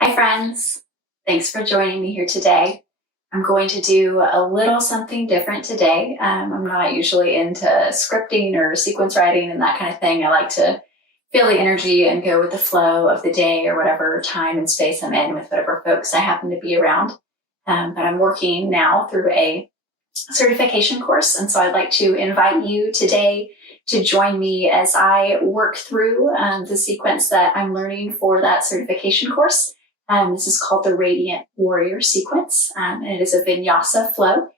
Hi friends, thanks for joining me here today. I'm going to do a little something different today. I'm not usually into scripting or sequence writing and that kind of thing. I like to feel the energy and go with the flow of the day or whatever time and space I'm in with whatever folks I happen to be around. But I'm working now through a certification course, and so I'd like to invite you today to join me as I work through the sequence that I'm learning for that certification course. This is called the Radiant Warrior Sequence, and it is a vinyasa flow.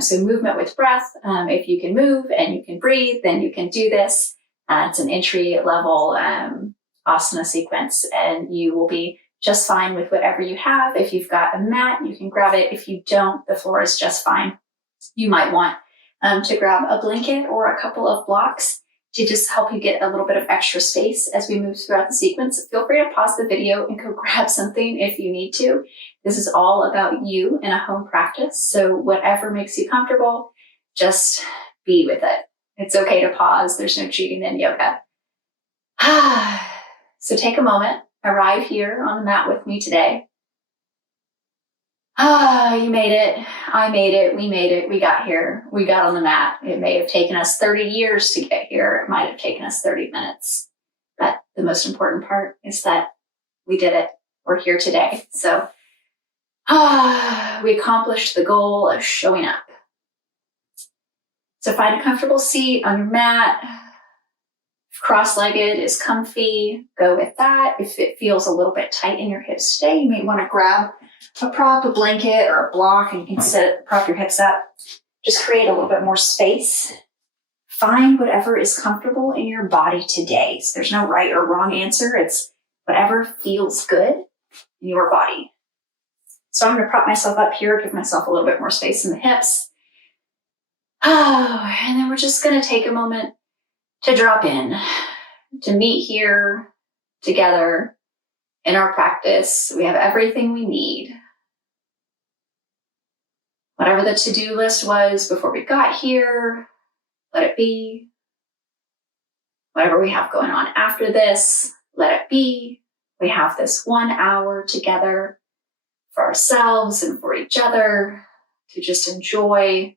So movement with breath. If you can move and you can breathe, then you can do this. It's an entry level asana sequence, and you will be just fine with whatever you have. If you've got a mat, you can grab it. If you don't, the floor is just fine. You might want to grab a blanket or a couple of blocks to just help you get a little bit of extra space as we move throughout the sequence. Feel free to pause the video and go grab something if you need to. This is all about you in a home practice, so whatever makes you comfortable, just be with it. It's okay to pause. There's no cheating in yoga. So take a moment, arrive here on the mat with me today. You made it. I made it. We made it. We got here. We got on the mat. It may have taken us 30 years to get here. It might have taken us 30 minutes. But the most important part is that we did it. We're here today. So we accomplished the goal of showing up. So find a comfortable seat on your mat. If cross-legged is comfy, go with that. If it feels a little bit tight in your hips today, you may want to grab a prop, a blanket, or a block, and you can prop your hips up. Just create a little bit more space. Find whatever is comfortable in your body today. So there's no right or wrong answer. It's whatever feels good in your body. So I'm going to prop myself up here, give myself a little bit more space in the hips. And then we're just going to take a moment to drop in, to meet here together in our practice. We have everything we need. Whatever the to-do list was before we got here, let it be. Whatever we have going on after this, let it be. We have this 1 hour together for ourselves and for each other to just enjoy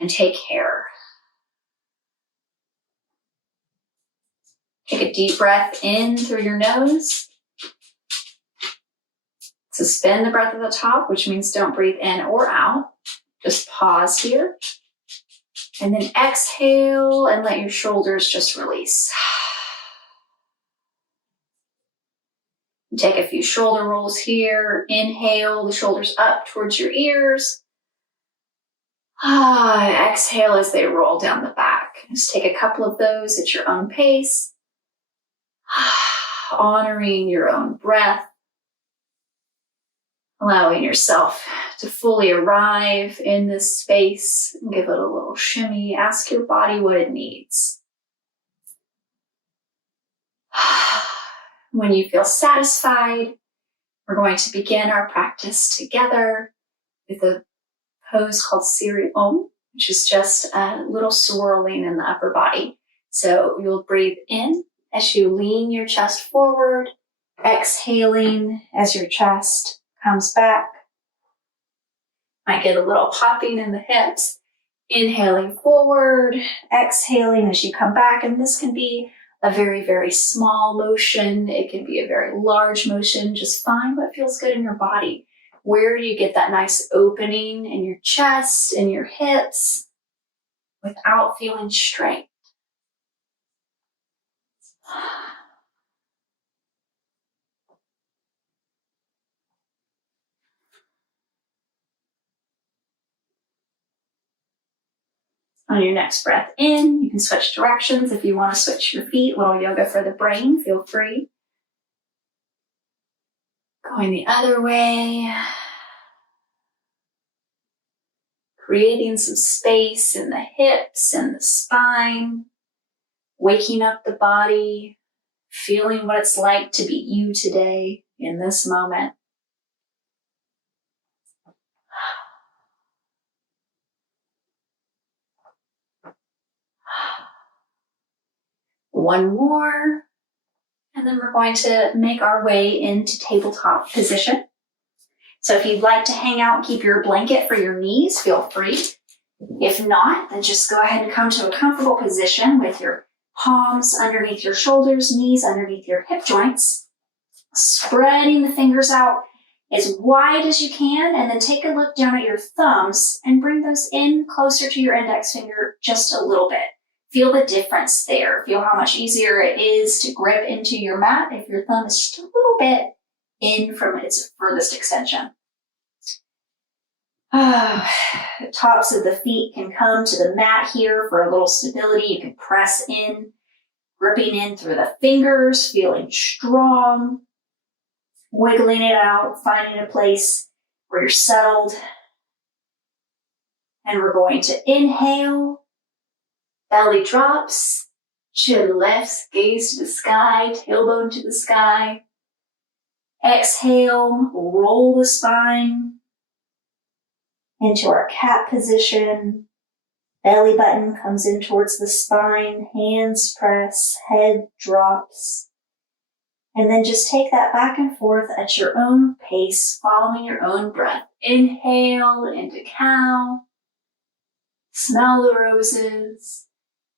and take care. Take a deep breath in through your nose. Suspend the breath at the top, which means don't breathe in or out. Just pause here. And then exhale and let your shoulders just release. Take a few shoulder rolls here. Inhale, the shoulders up towards your ears. Exhale as they roll down the back. Just take a couple of those at your own pace. Honoring your own breath. Allowing yourself to fully arrive in this space. Give it a little shimmy. Ask your body what it needs. When you feel satisfied, we're going to begin our practice together with a pose called Siri Om, which is just a little swirling in the upper body. So you'll breathe in as you lean your chest forward, exhaling as your chest comes back. Might get a little popping in the hips. Inhaling forward, exhaling as you come back. And this can be a very, very small motion. It can be a very large motion. Just find what feels good in your body. Where do you get that nice opening in your chest, in your hips, without feeling strained? On your next breath in, you can switch directions. If you want to switch your feet, little yoga for the brain, feel free. Going the other way. Creating some space in the hips and the spine. Waking up the body. Feeling what it's like to be you today in this moment. One more, and then we're going to make our way into tabletop position. So if you'd like to hang out and keep your blanket for your knees, feel free. If not, then just go ahead and come to a comfortable position with your palms underneath your shoulders, knees underneath your hip joints, spreading the fingers out as wide as you can, and then take a look down at your thumbs and bring those in closer to your index finger just a little bit. Feel the difference there. Feel how much easier it is to grip into your mat if your thumb is just a little bit in from its furthest extension. Tops of the feet can come to the mat here for a little stability. You can press in, gripping in through the fingers, feeling strong, wiggling it out, finding a place where you're settled. And we're going to inhale, belly drops, chin lifts, gaze to the sky, tailbone to the sky. Exhale, roll the spine into our cat position. Belly button comes in towards the spine, hands press, head drops. And then just take that back and forth at your own pace, following your own breath. Inhale into cow. Smell the roses.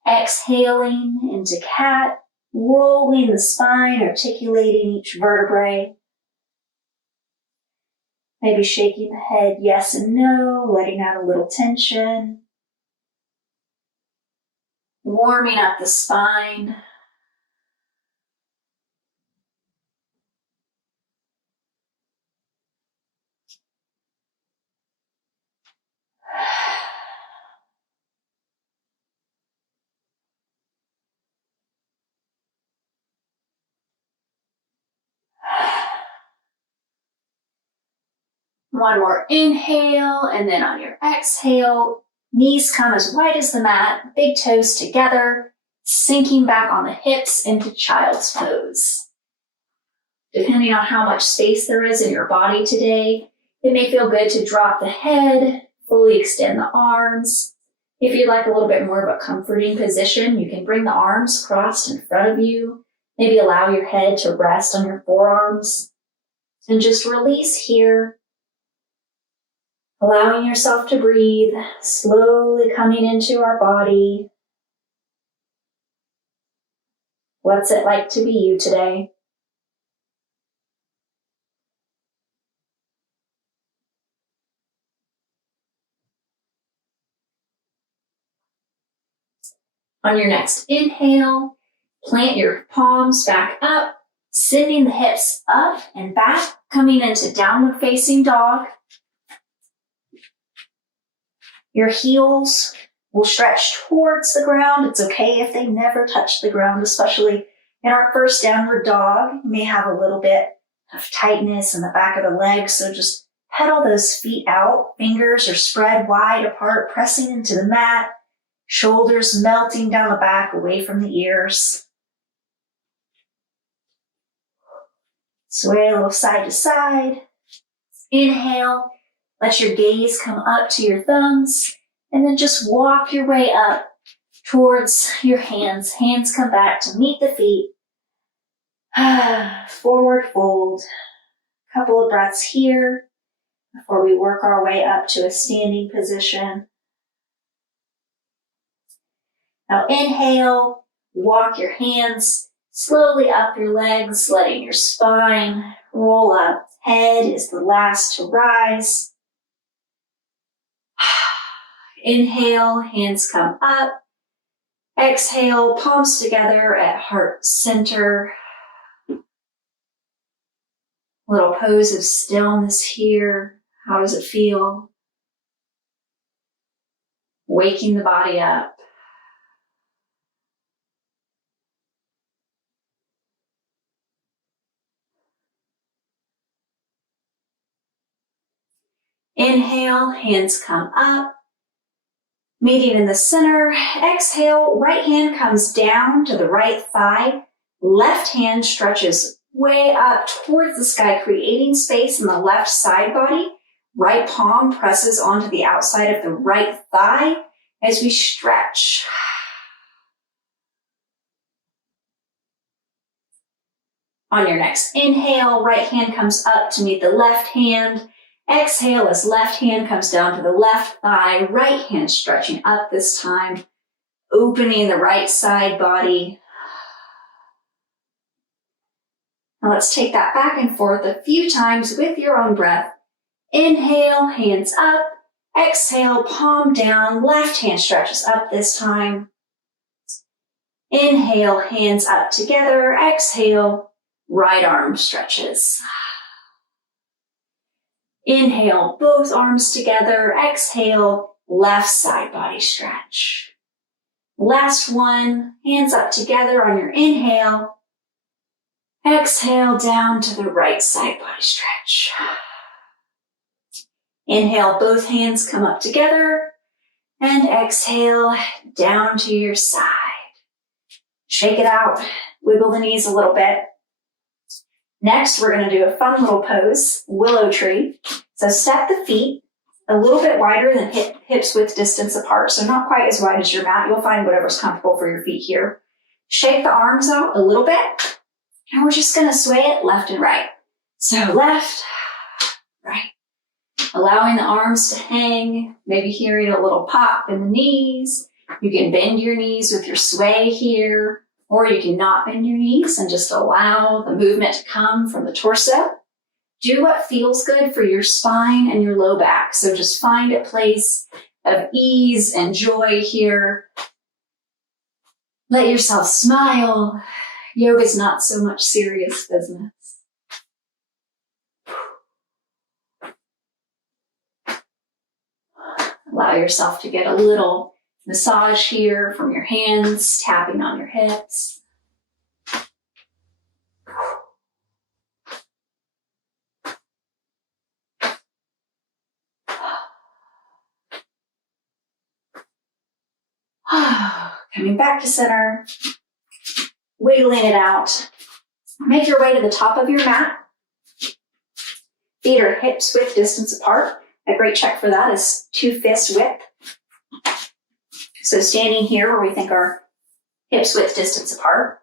Exhaling into cat, rolling the spine, articulating each vertebrae. Maybe shaking the head yes and no, letting out a little tension. Warming up the spine. One more inhale, and then on your exhale, knees come as wide as the mat, big toes together, sinking back on the hips into child's pose. Depending on how much space there is in your body today, it may feel good to drop the head, fully extend the arms. If you'd like a little bit more of a comforting position, you can bring the arms crossed in front of you. Maybe allow your head to rest on your forearms. And just release here. Allowing yourself to breathe, slowly coming into our body. What's it like to be you today? On your next inhale, plant your palms back up, sending the hips up and back, coming into downward facing dog. Your heels will stretch towards the ground. It's okay if they never touch the ground, especially in our first downward dog. You may have a little bit of tightness in the back of the legs, so just pedal those feet out. Fingers are spread wide apart, pressing into the mat. Shoulders melting down the back, away from the ears. Sway a little side to side. Inhale. Let your gaze come up to your thumbs, and then just walk your way up towards your hands. Hands come back to meet the feet. Forward fold. Couple of breaths here before we work our way up to a standing position. Now inhale, walk your hands slowly up your legs, letting your spine roll up. Head is the last to rise. Inhale, hands come up. Exhale, palms together at heart center. Little pose of stillness here. How does it feel? Waking the body up. Inhale, hands come up. Meeting in the center. Exhale, right hand comes down to the right thigh. Left hand stretches way up towards the sky, creating space in the left side body. Right palm presses onto the outside of the right thigh as we stretch. On your next inhale, right hand comes up to meet the left hand. Exhale as left hand comes down to the left thigh, right hand stretching up this time, opening the right side body. Now let's take that back and forth a few times with your own breath. Inhale, hands up. Exhale, palm down, left hand stretches up this time. Inhale, hands up together. Exhale, right arm stretches. Inhale, both arms together. Exhale, left side body stretch. Last one, hands up together on your inhale. Exhale, down to the right side body stretch. Inhale, both hands come up together. And exhale, down to your side. Shake it out. Wiggle the knees a little bit. Next, we're going to do a fun little pose, willow tree. So step the feet a little bit wider than hips width distance apart, so not quite as wide as your mat. You'll find whatever's comfortable for your feet here. Shake the arms out a little bit, and we're just going to sway it left and right. So left, right. Allowing the arms to hang, maybe hearing a little pop in the knees. You can bend your knees with your sway here, or you can not bend your knees and just allow the movement to come from the torso. Do what feels good for your spine and your low back. So just find a place of ease and joy here. Let yourself smile. Yoga is not so much serious business. Allow yourself to get a little massage here from your hands, tapping on your hips. Coming back to center, wiggling it out. Make your way to the top of your mat. Feet are hips width distance apart. A great check for that is 2 fist width. So standing here where we think our hips width distance apart,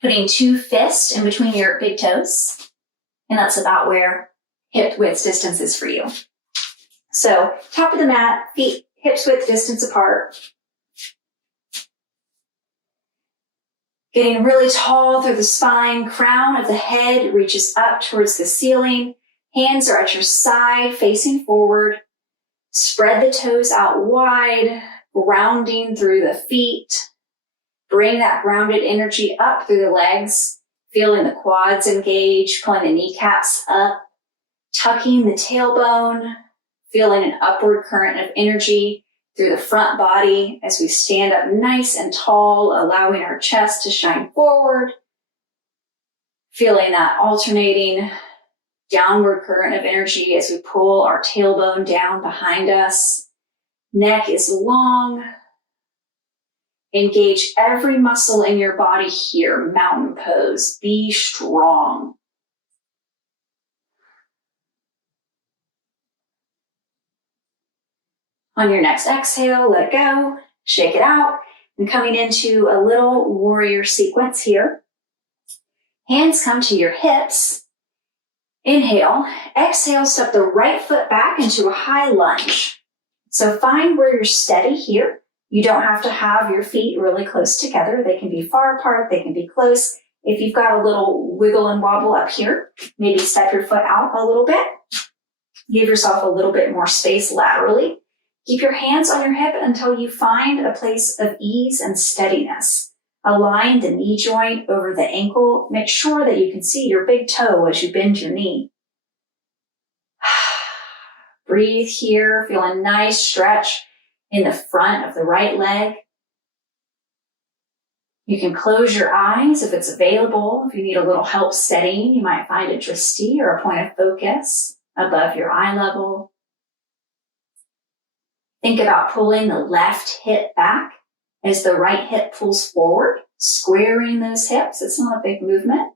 putting 2 fists in between your big toes, and that's about where hip width distance is for you. So top of the mat, feet hips width distance apart. Getting really tall through the spine, crown of the head reaches up towards the ceiling. Hands are at your side, facing forward. Spread the toes out wide, grounding through the feet. Bring that grounded energy up through the legs, feeling the quads engage, pulling the kneecaps up, tucking the tailbone, feeling an upward current of energy through the front body as we stand up nice and tall, allowing our chest to shine forward, feeling that alternating downward current of energy as we pull our tailbone down behind us. Neck is long. Engage every muscle in your body here. Mountain pose. Be strong. On your next exhale, let it go, shake it out, and coming into a little warrior sequence here. Hands come to your hips. Inhale, exhale, step the right foot back into a high lunge. So find where you're steady here. You don't have to have your feet really close together. They can be far apart, they can be close. If you've got a little wiggle and wobble up here, maybe step your foot out a little bit. Give yourself a little bit more space laterally. Keep your hands on your hip until you find a place of ease and steadiness. Align the knee joint over the ankle. Make sure that you can see your big toe as you bend your knee. Breathe here. Feel a nice stretch in the front of the right leg. You can close your eyes if it's available. If you need a little help steadying, you might find a drishti or a point of focus above your eye level. Think about pulling the left hip back as the right hip pulls forward, squaring those hips. It's not a big movement,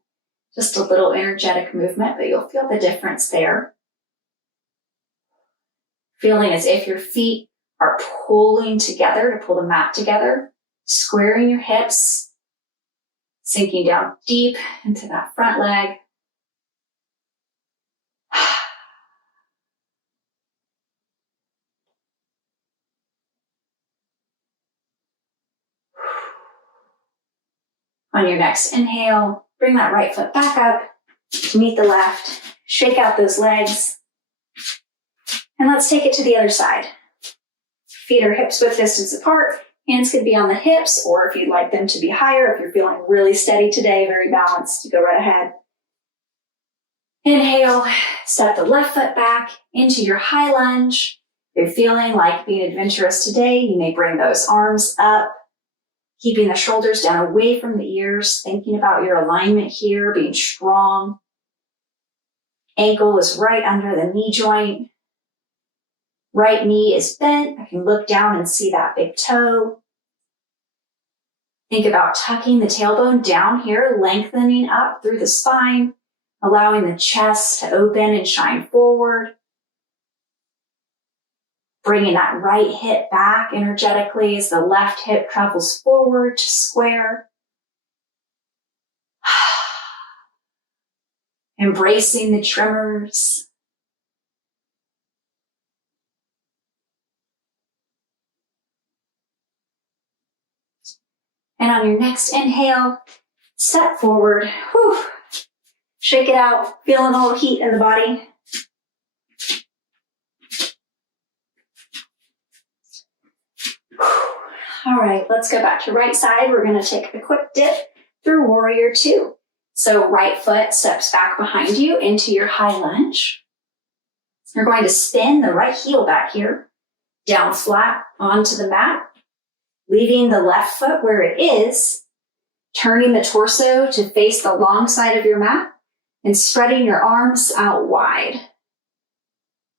just a little energetic movement, but you'll feel the difference there. Feeling as if your feet are pulling together to pull the mat together, squaring your hips, Sinking down deep into that front leg. On your next inhale, bring that right foot back up to meet the left. Shake out those legs. And let's take it to the other side. Feet are hips width distance apart. Hands could be on the hips, or if you'd like them to be higher, if you're feeling really steady today, very balanced, go right ahead. Inhale, step the left foot back into your high lunge. If you're feeling like being adventurous today, you may bring those arms up, keeping the shoulders down away from the ears, thinking about your alignment here, being strong. Ankle is right under the knee joint. Right knee is bent. I can look down and see that big toe. Think about tucking the tailbone down here, lengthening up through the spine, allowing the chest to open and shine forward. Bringing that right hip back energetically as the left hip travels forward to square. Embracing the tremors. And on your next inhale, step forward. Whew. Shake it out. Feeling a little heat in the body. All right, let's go back to right side. We're going to take a quick dip through Warrior Two. So right foot steps back behind you into your high lunge. You're going to spin the right heel back here, down flat onto the mat, leaving the left foot where it is, turning the torso to face the long side of your mat, and spreading your arms out wide.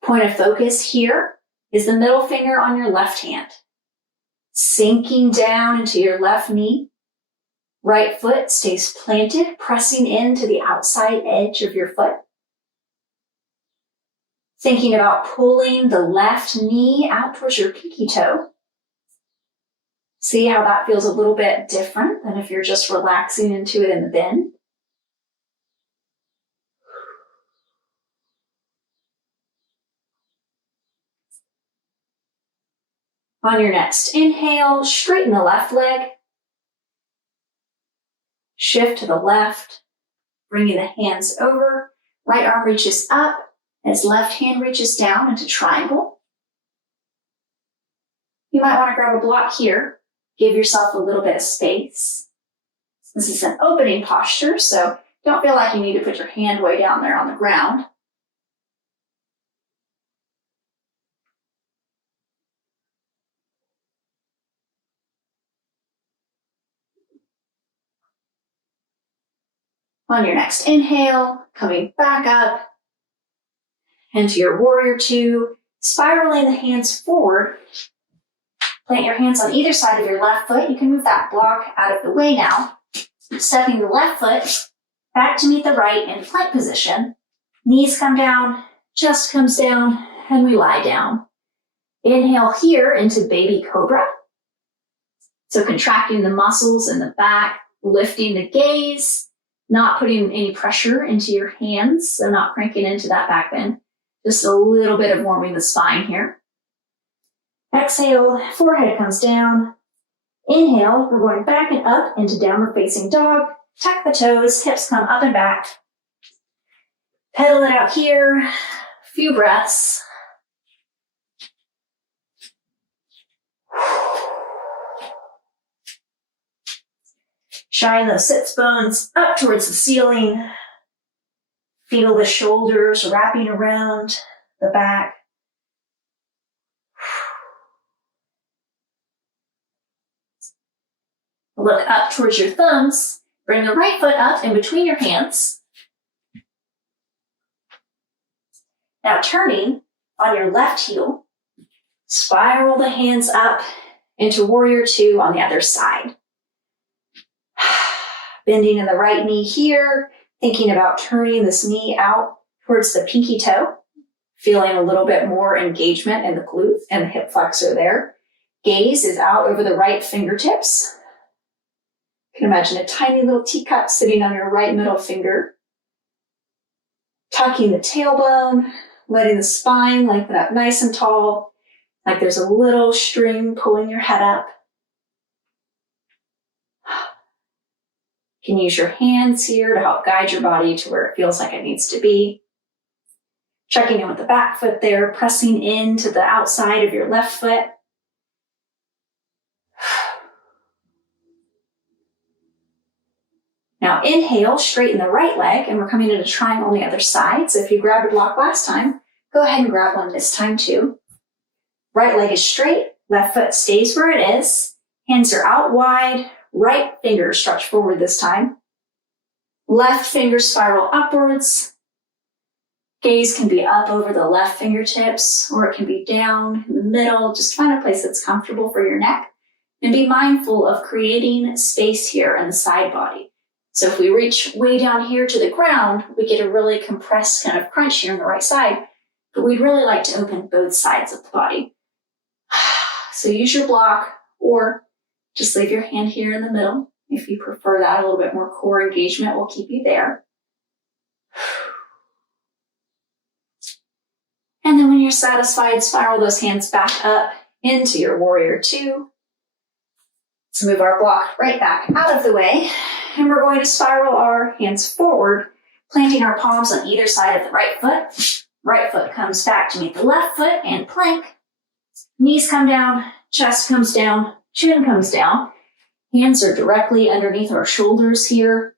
Point of focus here is the middle finger on your left hand. Sinking down into your left knee. Right foot stays planted, pressing into the outside edge of your foot. Thinking about pulling the left knee out towards your pinky toe. See how that feels a little bit different than if you're just relaxing into it in the bend. On your next inhale, straighten the left leg. Shift to the left, bringing the hands over. Right arm reaches up as left hand reaches down into triangle. You might want to grab a block here. Give yourself a little bit of space. This is an opening posture, so don't feel like you need to put your hand way down there on the ground. On your next inhale, coming back up into your Warrior Two, spiraling the hands forward. Plant your hands on either side of your left foot. You can move that block out of the way now. Stepping the left foot back to meet the right in plank position. Knees come down, chest comes down, and we lie down. Inhale here into Baby Cobra. So contracting the muscles in the back, lifting the gaze, not putting any pressure into your hands, so not cranking into that back bend. Just a little bit of warming the spine here. Exhale, forehead comes down. Inhale, we're going back and up into downward facing dog. Tuck the toes, hips come up and back. Pedal it out here. Few breaths. Shine those sits bones up towards the ceiling. Feel the shoulders wrapping around the back. Look up towards your thumbs. Bring the right foot up in between your hands. Now turning on your left heel, spiral the hands up into Warrior Two on the other side. Bending in the right knee here, thinking about turning this knee out towards the pinky toe, feeling a little bit more engagement in the glute and the hip flexor there. Gaze is out over the right fingertips. You can imagine a tiny little teacup sitting on your right middle finger. Tucking the tailbone, letting the spine lengthen up nice and tall, like there's a little string pulling your head up. You can use your hands here to help guide your body to where it feels like it needs to be. Checking in with the back foot there, pressing into the outside of your left foot. Now inhale, straighten the right leg, and we're coming into triangle on the other side. So if you grabbed a block last time, go ahead and grab one this time too. Right leg is straight, left foot stays where it is. Hands are out wide, right finger stretch forward this time. Left finger spiral upwards. Gaze can be up over the left fingertips, or it can be down in the middle. Just find a place that's comfortable for your neck. And be mindful of creating space here in the side body. So if we reach way down here to the ground, we get a really compressed kind of crunch here on the right side, but we'd really like to open both sides of the body. So use your block, or just leave your hand here in the middle. If you prefer that, a little bit more core engagement will keep you there. And then when you're satisfied, spiral those hands back up into your warrior two. Let's move our block right back out of the way. And we're going to spiral our hands forward, planting our palms on either side of the right foot. Right foot comes back to meet the left foot and plank. Knees come down, chest comes down, chin comes down. Hands are directly underneath our shoulders here.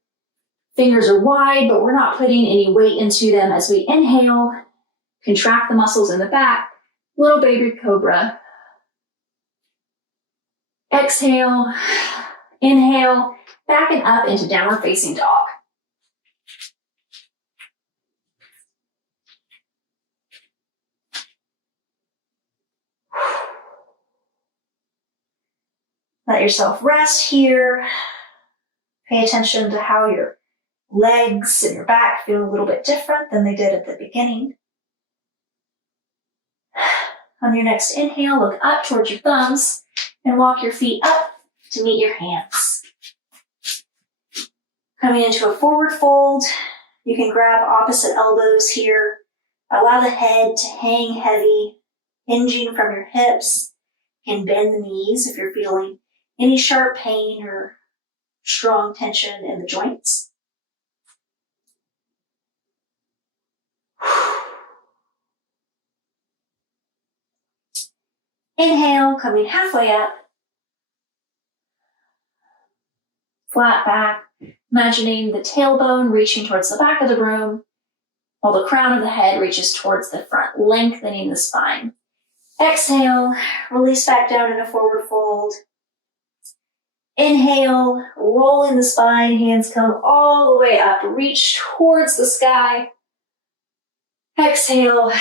Fingers are wide, but we're not putting any weight into them as we inhale. Contract the muscles in the back. Little baby cobra. Exhale, inhale, back and up into downward facing dog. Let yourself rest here. Pay attention to how your legs and your back feel a little bit different than they did at the beginning. On your next inhale, look up towards your thumbs and walk your feet up to meet your hands. Coming into a forward fold, you can grab opposite elbows here. Allow the head to hang heavy, hinging from your hips. You can bend the knees if you're feeling any sharp pain or strong tension in the joints. Inhale, coming halfway up. Flat back, imagining the tailbone reaching towards the back of the room, while the crown of the head reaches towards the front, lengthening the spine. Exhale, release back down in a forward fold. Inhale, rolling the spine, hands come all the way up, reach towards the sky. Exhale,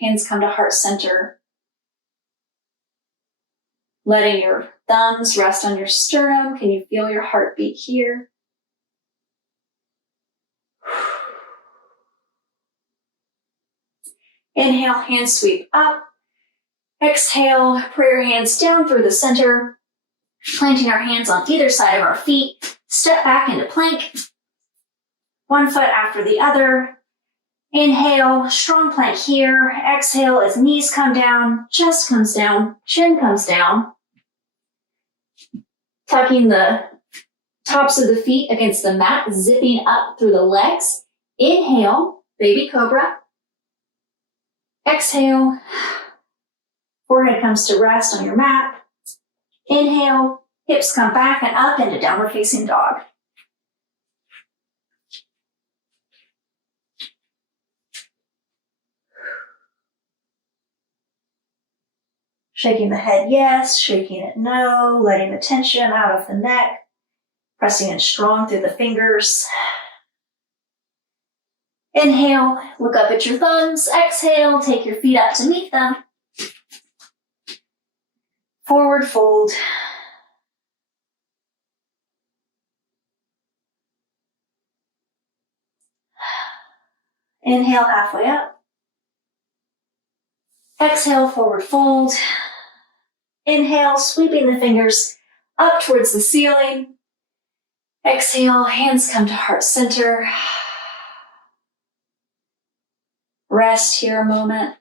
hands come to heart center. Letting your thumbs rest on your sternum. Can you feel your heartbeat here? Inhale, hands sweep up. Exhale, prayer hands down through the center. Planting our hands on either side of our feet. Step back into plank. One foot after the other. Inhale, strong plank here. Exhale as knees come down, chest comes down, chin comes down. Tucking the tops of the feet against the mat, zipping up through the legs. Inhale, baby cobra. Exhale, forehead comes to rest on your mat. Inhale, hips come back and up into downward facing dog. Shaking the head yes, shaking it no, letting the tension out of the neck, pressing in strong through the fingers. Inhale, look up at your thumbs. Exhale, take your feet up to meet them. Forward fold. Inhale, halfway up. Exhale, forward fold. Inhale, sweeping the fingers up towards the ceiling. Exhale, hands come to heart center. Rest here a moment.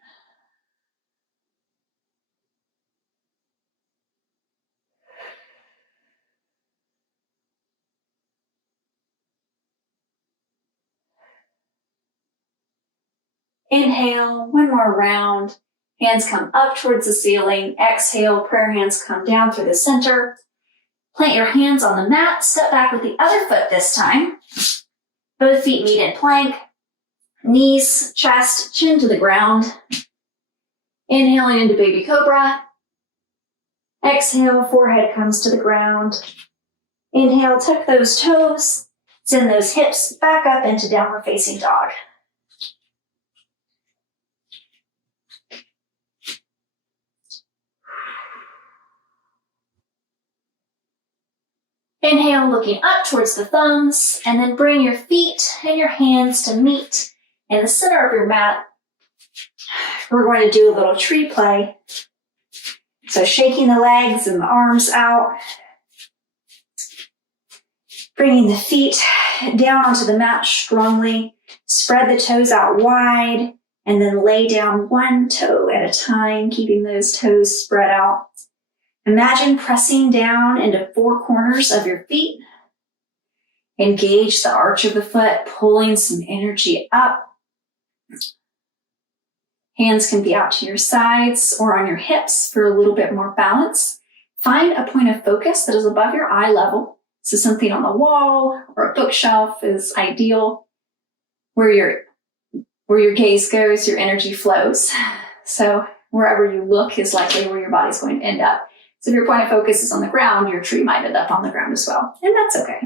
Inhale, one more round. Hands come up towards the ceiling. Exhale, prayer hands come down through the center. Plant your hands on the mat. Step back with the other foot this time. Both feet meet in plank. Knees, chest, chin to the ground. Inhaling into baby cobra. Exhale, forehead comes to the ground. Inhale, tuck those toes. Send those hips back up into downward facing dog. Inhale, looking up towards the thumbs, and then bring your feet and your hands to meet in the center of your mat. We're going to do a little tree play. So shaking the legs and the arms out. Bringing the feet down onto the mat strongly. Spread the toes out wide, and then lay down one toe at a time, keeping those toes spread out. Imagine pressing down into four corners of your feet. Engage the arch of the foot, pulling some energy up. Hands can be out to your sides or on your hips for a little bit more balance. Find a point of focus that is above your eye level. So something on the wall or a bookshelf is ideal. Where your gaze goes, your energy flows. So wherever you look is likely where your body's going to end up. So if your point of focus is on the ground, your tree might end up on the ground as well. And that's okay.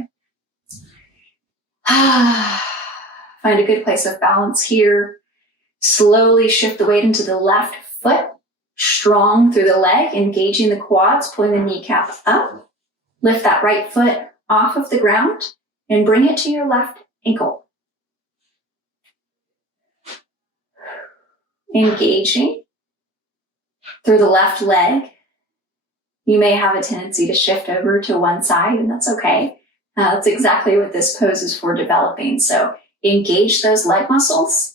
Find a good place of balance here. Slowly shift the weight into the left foot. Strong through the leg, engaging the quads, pulling the kneecap up. Lift that right foot off of the ground and bring it to your left ankle. Engaging through the left leg. You may have a tendency to shift over to one side, and that's okay. That's exactly what this pose is for developing. So engage those leg muscles,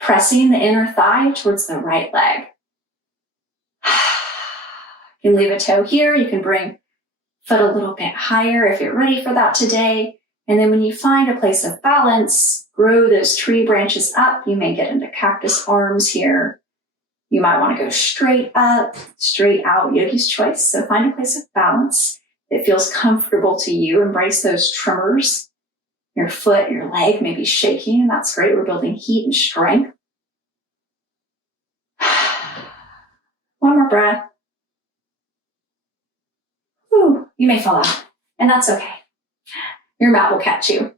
pressing the inner thigh towards the right leg. You can leave a toe here. You can bring foot a little bit higher if you're ready for that today. And then when you find a place of balance, grow those tree branches up. You may get into cactus arms here. You might want to go straight up, straight out, yogi's choice. So find a place of balance that feels comfortable to you. Embrace those tremors. Your foot, your leg may be shaking, and that's great. We're building heat and strength. One more breath. Whew, you may fall out, and that's okay. Your mat will catch you.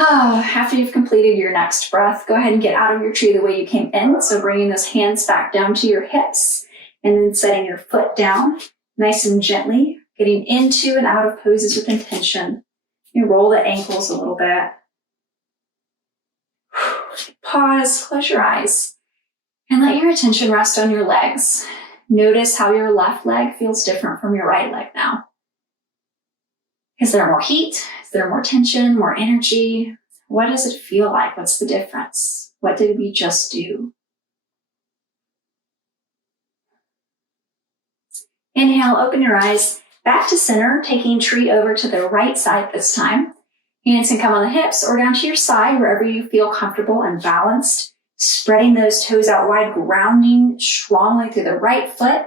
After you've completed your next breath, go ahead and get out of your tree the way you came in. So bringing those hands back down to your hips and then setting your foot down nice and gently, getting into and out of poses with intention. You roll the ankles a little bit. Pause, close your eyes, and let your attention rest on your legs. Notice how your left leg feels different from your right leg now. Is there more heat? Is there more tension, more energy? What does it feel like? What's the difference? What did we just do? Inhale, open your eyes, back to center, taking tree over to the right side this time. Hands can come on the hips or down to your side, wherever you feel comfortable and balanced. Spreading those toes out wide, grounding strongly through the right foot.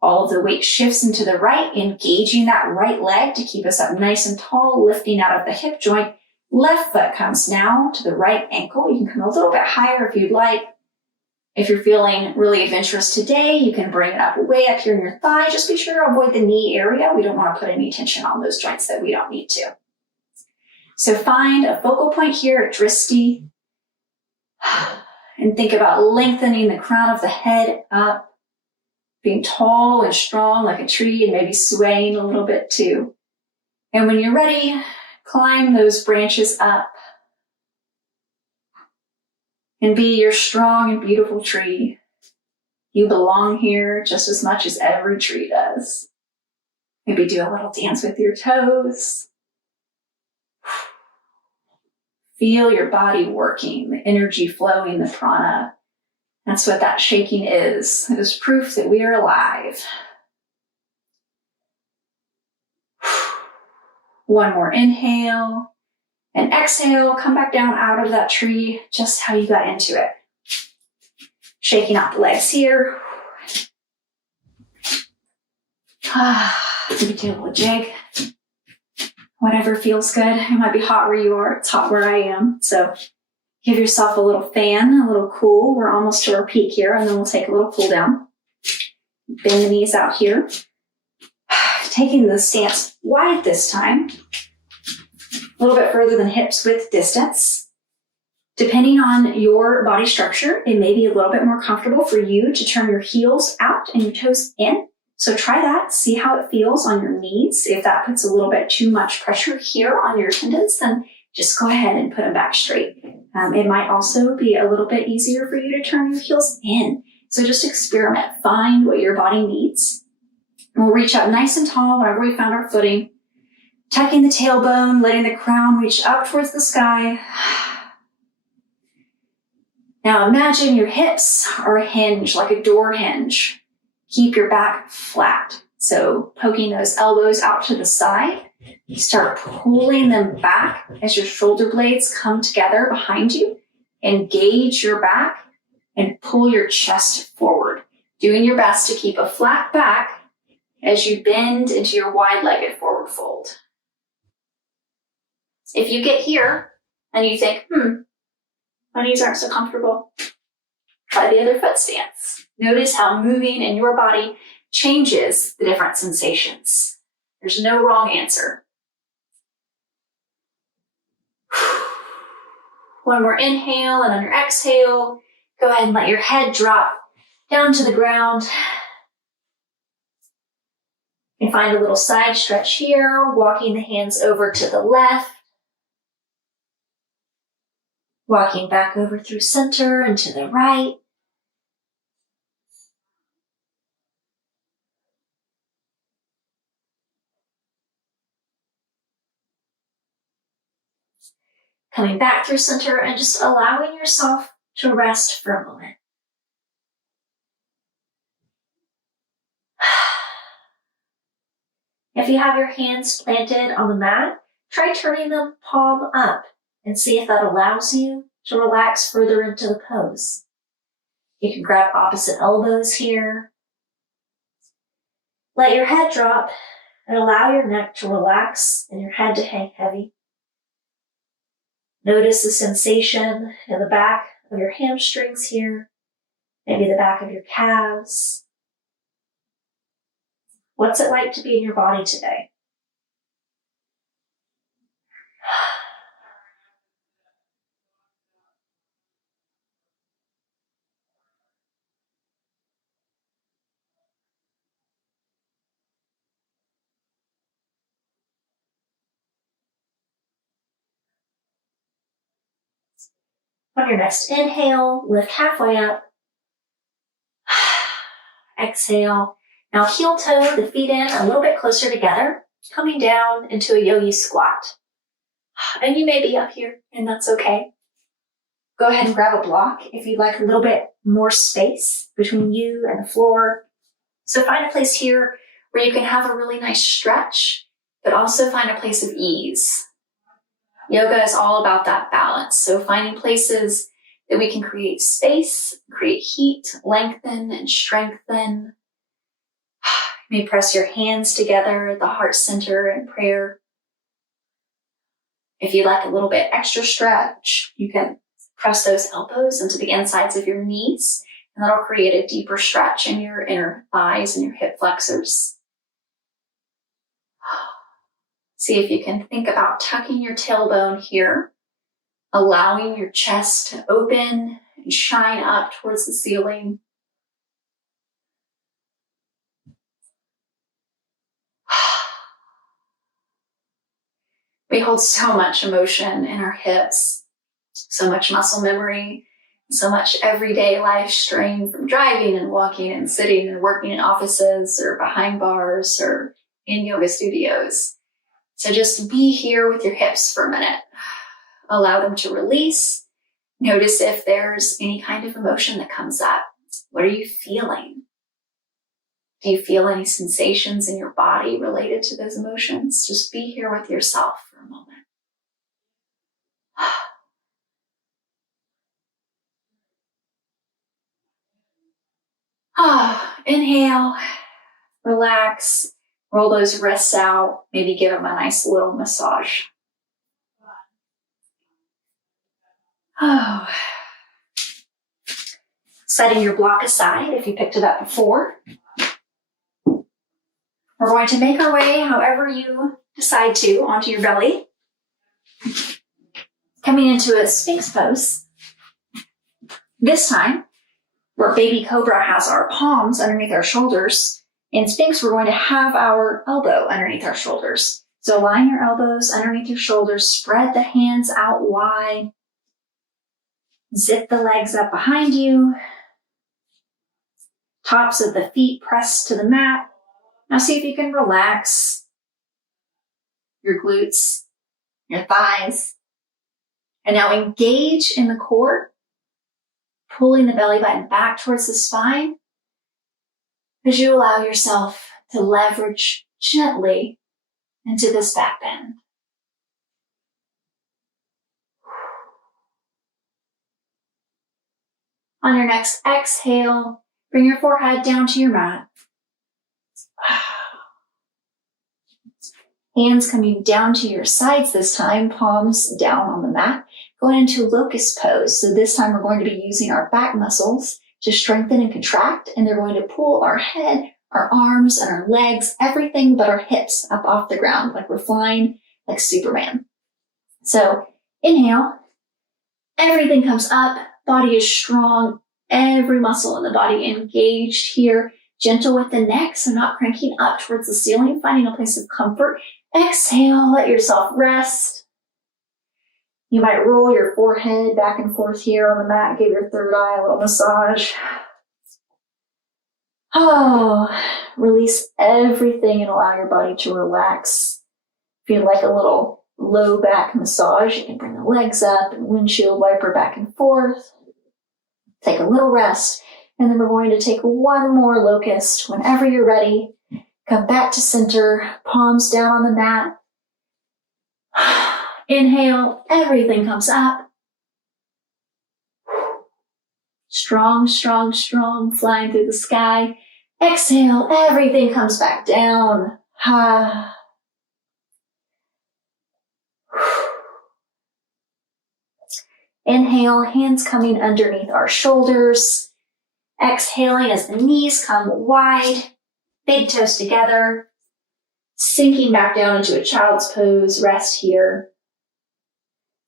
All of the weight shifts into the right, engaging that right leg to keep us up nice and tall, lifting out of the hip joint. Left foot comes now to the right ankle. You can come a little bit higher if you'd like. If you're feeling really adventurous today, you can bring it up way up here in your thigh. Just be sure to avoid the knee area. We don't want to put any tension on those joints that we don't need to. So find a focal point here at Drishti and think about lengthening the crown of the head up, being tall and strong like a tree and maybe swaying a little bit too. And when you're ready, climb those branches up and be your strong and beautiful tree. You belong here just as much as every tree does. Maybe do a little dance with your toes. Feel your body working, the energy flowing, the prana. That's what that shaking is. It is proof that we are alive. One more inhale and exhale. Come back down out of that tree just how you got into it. Shaking out the legs here. Maybe do a little jig. Whatever feels good. It might be hot where you are. It's hot where I am. So give yourself a little fan, a little cool. We're almost to our peak here, and then we'll take a little cool down. Bend the knees out here. Taking the stance wide this time. A little bit further than hips width distance. Depending on your body structure, it may be a little bit more comfortable for you to turn your heels out and your toes in. So try that, see how it feels on your knees. If that puts a little bit too much pressure here on your tendons, then just go ahead and put them back straight. It might also be a little bit easier for you to turn your heels in. So just experiment, find what your body needs. We'll reach up nice and tall wherever we found our footing. Tucking the tailbone, letting the crown reach up towards the sky. Now imagine your hips are a hinge, like a door hinge. Keep your back flat. So poking those elbows out to the side. You start pulling them back as your shoulder blades come together behind you. Engage your back and pull your chest forward. Doing your best to keep a flat back as you bend into your wide-legged forward fold. If you get here and you think, my knees aren't so comfortable, try the other foot stance. Notice how moving in your body changes the different sensations. There's no wrong answer. One more inhale, and on your exhale, go ahead and let your head drop down to the ground. You can find a little side stretch here, walking the hands over to the left. Walking back over through center and to the right. Coming back through center and just allowing yourself to rest for a moment. If you have your hands planted on the mat, try turning them palm up and see if that allows you to relax further into the pose. You can grab opposite elbows here. Let your head drop and allow your neck to relax and your head to hang heavy. Notice the sensation in the back of your hamstrings here, maybe the back of your calves. What's it like to be in your body today? On your next inhale, lift halfway up. Exhale. Now heel toe the feet in a little bit closer together, coming down into a yogi squat. And you may be up here, and that's okay. Go ahead and grab a block if you'd like a little bit more space between you and the floor. So find a place here where you can have a really nice stretch, but also find a place of ease. Yoga is all about that balance. So finding places that we can create space, create heat, lengthen and strengthen. You may press your hands together at the heart center in prayer. If you like a little bit extra stretch, you can press those elbows into the insides of your knees, and that'll create a deeper stretch in your inner thighs and your hip flexors. See if you can think about tucking your tailbone here, allowing your chest to open and shine up towards the ceiling. We hold so much emotion in our hips, so much muscle memory, so much everyday life strain from driving and walking and sitting and working in offices or behind bars or in yoga studios. So just be here with your hips for a minute. Allow them to release. Notice if there's any kind of emotion that comes up. What are you feeling? Do you feel any sensations in your body related to those emotions? Just be here with yourself for a moment. Inhale, relax, roll those wrists out, maybe give them a nice little massage. Setting your block aside if you picked it up before. We're going to make our way, however you decide to, onto your belly. Coming into a Sphinx pose. This time, where Baby Cobra has our palms underneath our shoulders, in Sphinx, we're going to have our elbow underneath our shoulders. So line your elbows underneath your shoulders, spread the hands out wide, zip the legs up behind you, tops of the feet pressed to the mat. Now see if you can relax your glutes, your thighs, and now engage in the core, pulling the belly button back towards the spine as you allow yourself to leverage gently into this back bend. On your next exhale, bring your forehead down to your mat. Hands coming down to your sides this time, palms down on the mat. Going into locust pose. So this time we're going to be using our back muscles to strengthen and contract, and they're going to pull our head, our arms, and our legs, everything but our hips up off the ground, like we're flying like Superman. So inhale, everything comes up, body is strong, every muscle in the body engaged here, gentle with the neck, so not cranking up towards the ceiling, finding a place of comfort. Exhale, let yourself rest. You might roll your forehead back and forth here on the mat, give your third eye a little massage. Release everything and allow your body to relax. If you'd like a little low back massage, you can bring the legs up and windshield wiper back and forth. Take a little rest, and then we're going to take one more locust. Whenever you're ready, come back to center, palms down on the mat. Inhale, everything comes up. Strong, strong, strong, flying through the sky. Exhale, everything comes back down. Inhale, hands coming underneath our shoulders. Exhaling as the knees come wide, big toes together. Sinking back down into a child's pose, rest here.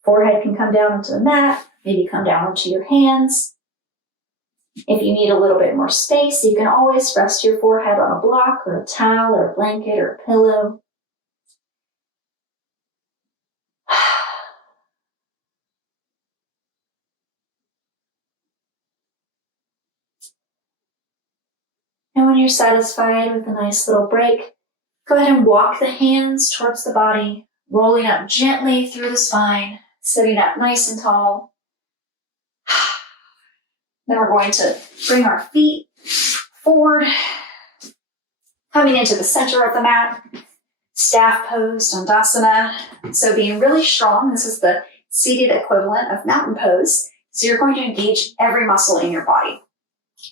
Forehead can come down into the mat, maybe come down onto your hands. If you need a little bit more space, you can always rest your forehead on a block or a towel or a blanket or a pillow. And when you're satisfied with a nice little break, go ahead and walk the hands towards the body, rolling up gently through the spine, sitting up nice and tall. Then we're going to bring our feet forward, coming into the center of the mat, staff pose, Dandasana. So being really strong, this is the seated equivalent of mountain pose. So you're going to engage every muscle in your body.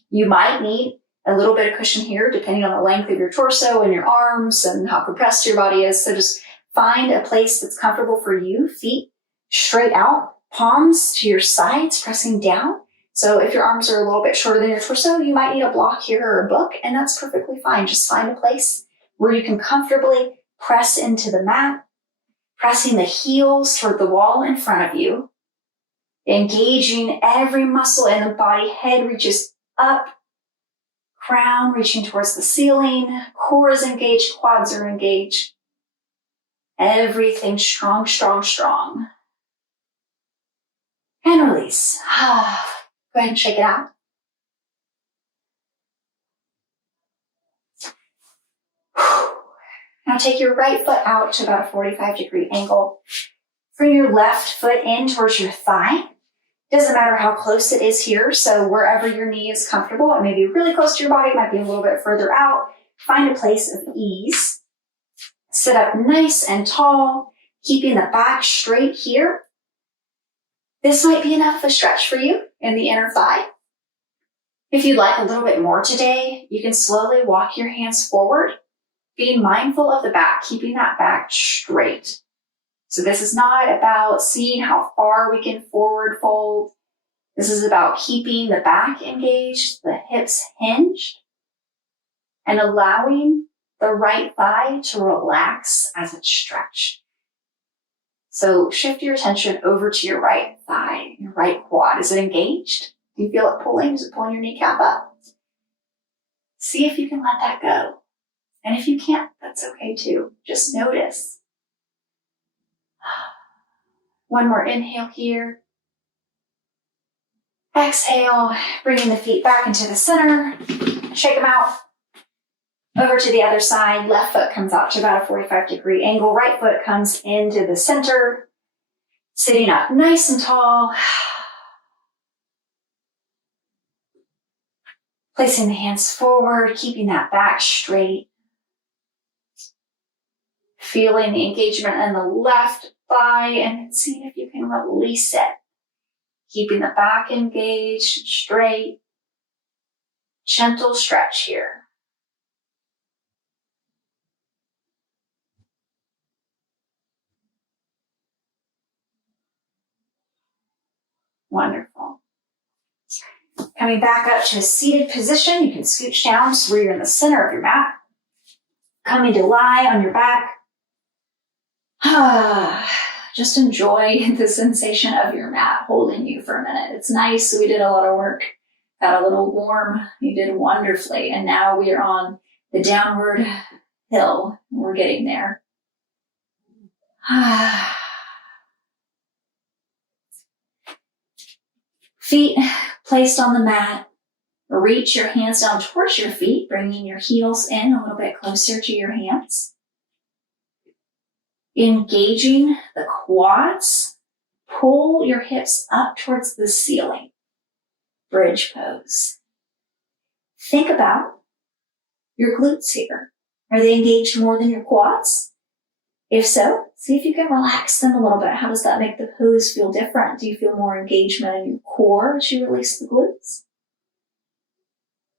You might need a little bit of cushion here, depending on the length of your torso and your arms and how compressed your body is. So just find a place that's comfortable for you. Feet straight out, palms to your sides, pressing down. So if your arms are a little bit shorter than your torso, you might need a block here or a book, and that's perfectly fine. Just find a place where you can comfortably press into the mat, pressing the heels toward the wall in front of you, engaging every muscle in the body. Head reaches up, crown reaching towards the ceiling, core is engaged, quads are engaged. Everything strong, strong, strong. And release. Go ahead and shake it out. Now take your right foot out to about a 45-degree angle. Bring your left foot in towards your thigh. Doesn't matter how close it is here, so wherever your knee is comfortable, it may be really close to your body, it might be a little bit further out. Find a place of ease. Sit up nice and tall, keeping the back straight here. This might be enough of a stretch for you in the inner thigh. If you'd like a little bit more today, you can slowly walk your hands forward, being mindful of the back, keeping that back straight. So this is not about seeing how far we can forward fold. This is about keeping the back engaged, the hips hinged, and allowing the right thigh to relax as it's stretched. So shift your attention over to your right thigh, your right quad. Is it engaged? Do you feel it pulling? Is it pulling your kneecap up? See if you can let that go. And if you can't, that's okay too. Just notice. One more inhale here. Exhale, bringing the feet back into the center. Shake them out. Over to the other side. Left foot comes out to about a 45-degree angle. Right foot comes into the center. Sitting up nice and tall. Placing the hands forward, keeping that back straight. Feeling the engagement in the left thigh and seeing if you can release it. Keeping the back engaged, straight. Gentle stretch here. Wonderful. Coming back up to a seated position, you can scooch down so you're in the center of your mat. Coming to lie on your back. Just enjoy the sensation of your mat holding you for a minute. It's nice. We did a lot of work. Got a little warm. You did wonderfully. And now we are on the downward hill. We're getting there. Feet placed on the mat. Reach your hands down towards your feet, bringing your heels in a little bit closer to your hands. Engaging the quads. Pull your hips up towards the ceiling. Bridge pose. Think about your glutes here. Are they engaged more than your quads? If so, see if you can relax them a little bit. How does that make the pose feel different? Do you feel more engagement in your core as you release the glutes?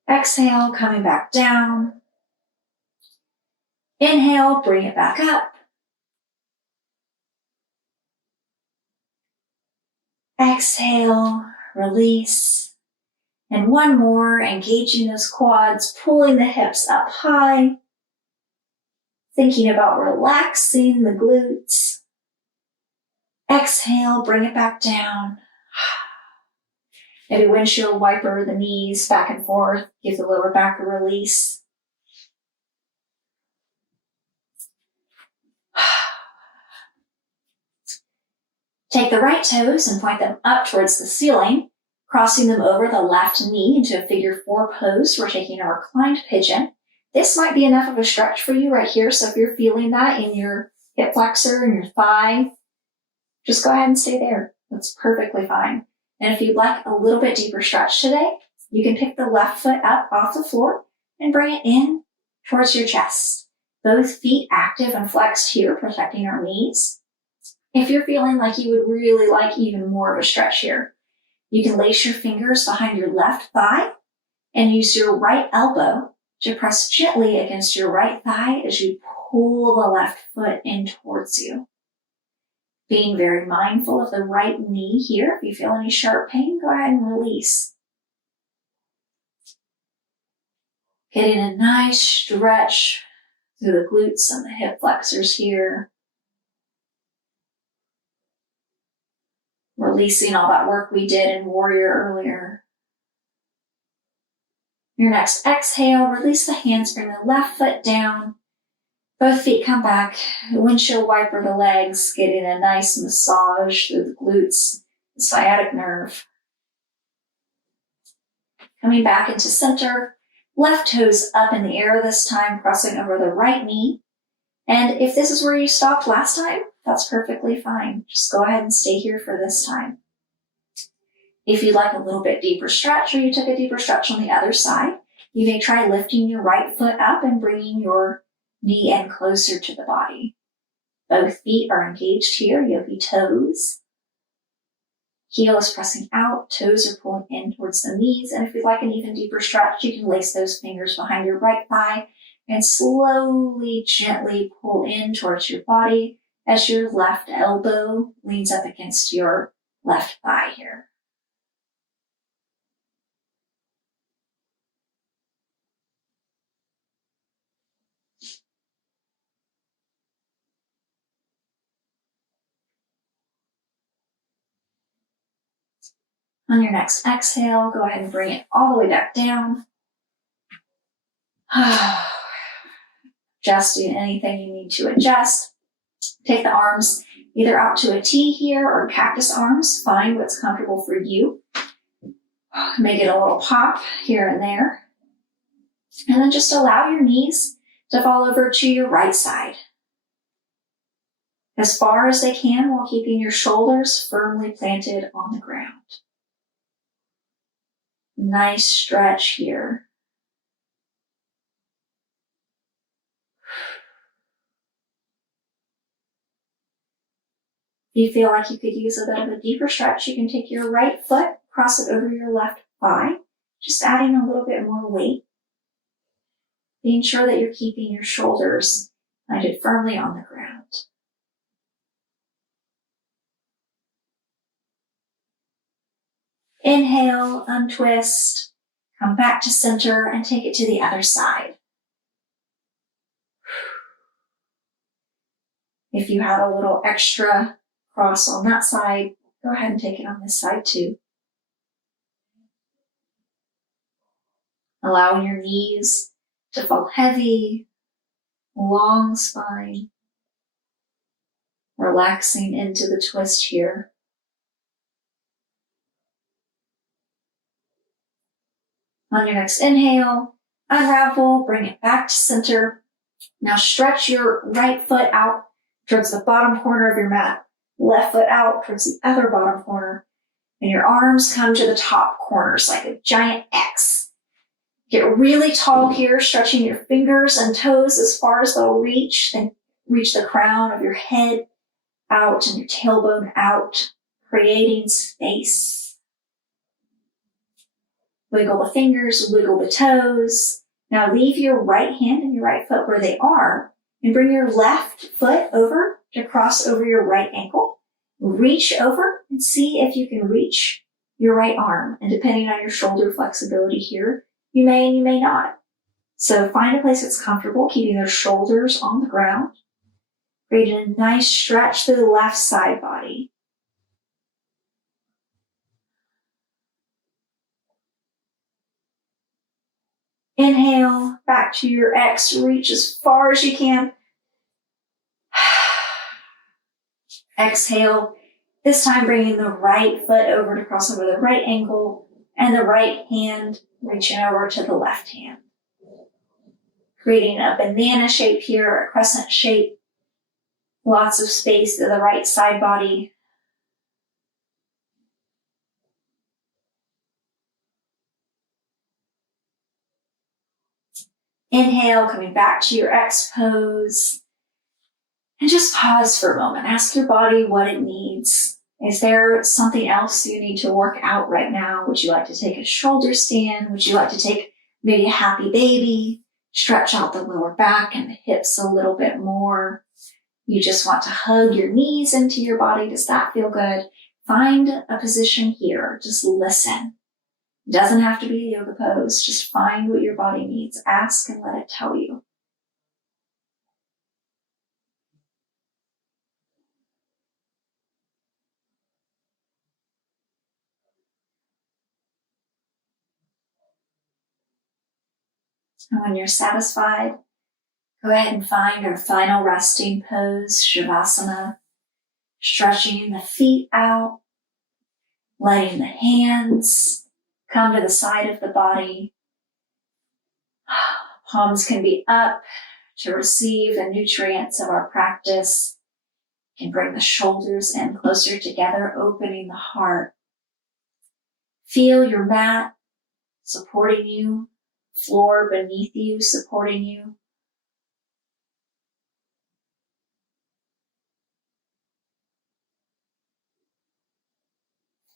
Exhale, coming back down. Inhale, bring it back up. Exhale, release. And one more, engaging those quads, pulling the hips up high. Thinking about relaxing the glutes. Exhale, bring it back down. Maybe windshield wiper the knees back and forth. Give the lower back a release. Take the right toes and point them up towards the ceiling, crossing them over the left knee into a figure 4 pose. We're taking a reclined pigeon. This might be enough of a stretch for you right here. So if you're feeling that in your hip flexor and your thigh, just go ahead and stay there. That's perfectly fine. And if you'd like a little bit deeper stretch today, you can pick the left foot up off the floor and bring it in towards your chest. Both feet active and flexed here, protecting our knees. If you're feeling like you would really like even more of a stretch here, you can lace your fingers behind your left thigh and use your right elbow to press gently against your right thigh as you pull the left foot in towards you. Being very mindful of the right knee here. If you feel any sharp pain, go ahead and release. Getting a nice stretch through the glutes and the hip flexors here. Releasing all that work we did in Warrior earlier. Your next exhale, release the hands, bring the left foot down. Both feet come back, windshield wiper the legs, getting a nice massage through the glutes, the sciatic nerve. Coming back into center, left toes up in the air this time, crossing over the right knee. And if this is where you stopped last time, that's perfectly fine. Just go ahead and stay here for this time. If you'd like a little bit deeper stretch, or you took a deeper stretch on the other side, you may try lifting your right foot up and bringing your knee in closer to the body. Both feet are engaged here, yogi toes. Heel is pressing out, toes are pulling in towards the knees, and if you'd like an even deeper stretch, you can lace those fingers behind your right thigh and slowly, gently pull in towards your body as your left elbow leans up against your left thigh here. On your next exhale, go ahead and bring it all the way back down. Adjust anything you need to adjust. Take the arms either out to a T here or cactus arms. Find what's comfortable for you. Make it a little pop here and there. And then just allow your knees to fall over to your right side as far as they can while keeping your shoulders firmly planted on the ground. Nice stretch here. If you feel like you could use a bit of a deeper stretch, you can take your right foot, cross it over your left thigh, just adding a little bit more weight. Being sure that you're keeping your shoulders planted firmly on the ground. Inhale, untwist, come back to center and take it to the other side. If you have a little extra cross on that side, go ahead and take it on this side too. Allowing your knees to fall heavy, long spine, relaxing into the twist here. On your next inhale, unravel, bring it back to center. Now stretch your right foot out towards the bottom corner of your mat, left foot out towards the other bottom corner, and your arms come to the top corners like a giant X. Get really tall here, stretching your fingers and toes as far as they'll reach, then reach the crown of your head out and your tailbone out, creating space. Wiggle the fingers, wiggle the toes. Now leave your right hand and your right foot where they are and bring your left foot over to cross over your right ankle. Reach over and see if you can reach your right arm. And depending on your shoulder flexibility here, you may and you may not. So find a place that's comfortable, keeping those shoulders on the ground. Create a nice stretch through the left side body. Inhale, back to your X, reach as far as you can. Exhale, this time bringing the right foot over to cross over the right ankle and the right hand reaching over to the left hand. Creating a banana shape here, a crescent shape. Lots of space to the right side body. Inhale, coming back to your X pose. And just pause for a moment. Ask your body what it needs. Is there something else you need to work out right now? Would you like to take a shoulder stand? Would you like to take maybe a happy baby? Stretch out the lower back and the hips a little bit more. You just want to hug your knees into your body. Does that feel good? Find a position here. Just listen. It doesn't have to be a yoga pose. Just find what your body needs. Ask and let it tell you. And when you're satisfied, go ahead and find our final resting pose, Shavasana. Stretching the feet out, letting the hands come to the side of the body. Palms can be up to receive the nutrients of our practice. You can bring the shoulders in closer together, opening the heart. Feel your mat supporting you, floor beneath you supporting you.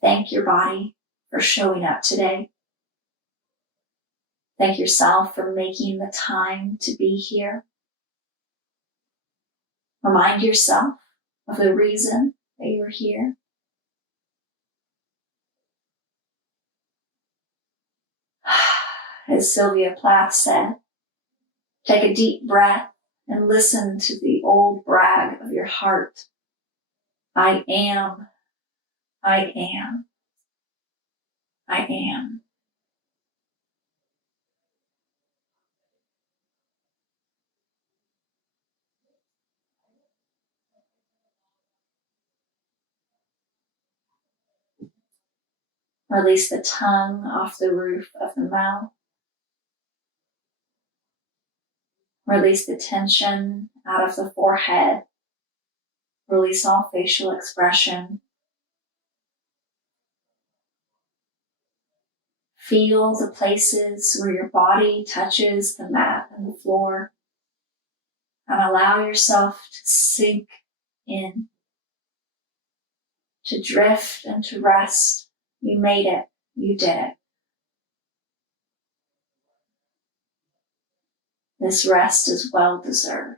Thank your body for showing up today. Thank yourself for making the time to be here. Remind yourself of the reason that you're here. As Sylvia Plath said, take a deep breath and listen to the old brag of your heart. I am, I am, I am. Release the tongue off the roof of the mouth. Release the tension out of the forehead. Release all facial expression. Feel the places where your body touches the mat and the floor. And allow yourself to sink in, to drift and to rest. You made it. You did it. This rest is well deserved.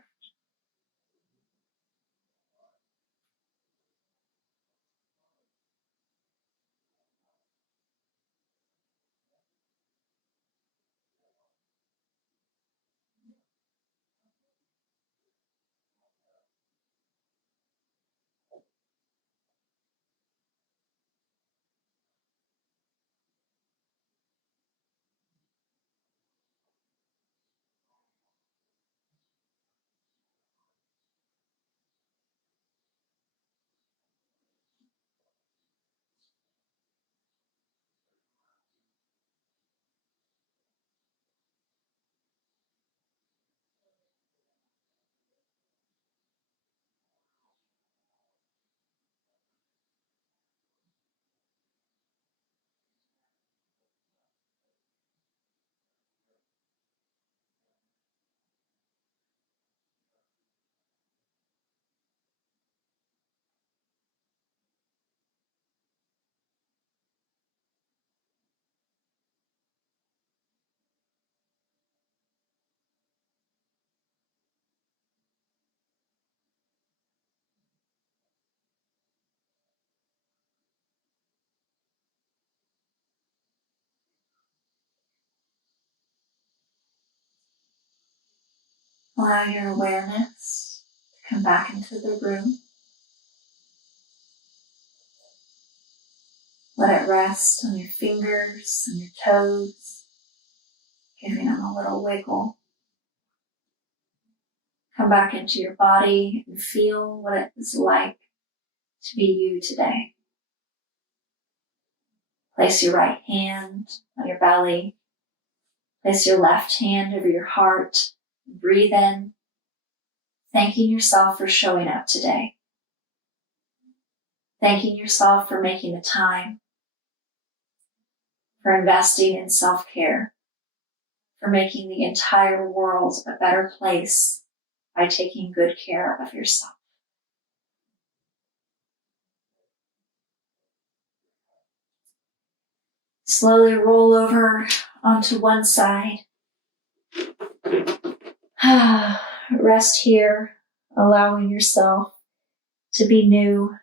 Allow your awareness to come back into the room. Let it rest on your fingers and your toes, giving them a little wiggle. Come back into your body and feel what it is like to be you today. Place your right hand on your belly. Place your left hand over your heart. Breathe in, thanking yourself for showing up today. Thanking yourself for making the time, for investing in self-care, for making the entire world a better place by taking good care of yourself. Slowly roll over onto one side. Rest here, allowing yourself to be new.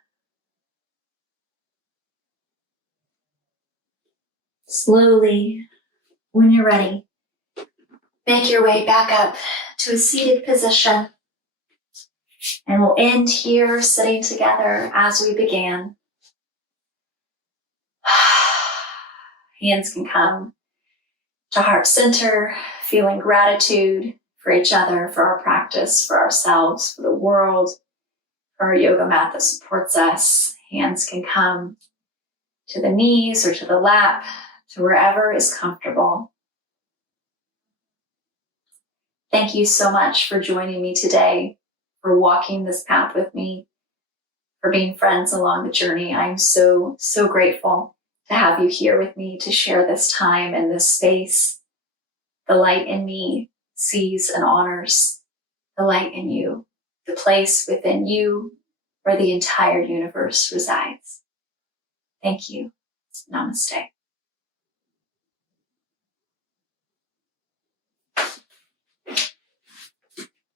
Slowly, when you're ready, make your way back up to a seated position. And we'll end here sitting together as we began. Hands can come to heart center, feeling gratitude for each other, for our practice, for ourselves, for the world, for our yoga mat that supports us. Hands can come to the knees or to the lap, to wherever is comfortable. thank you so much for joining me today, for walking this path with me, for being friends along the journey. I'm so, so grateful to have you here with me to share this time and this space. The light in me sees and honors the light in you, the place within you where the entire universe resides. Thank you. Namaste.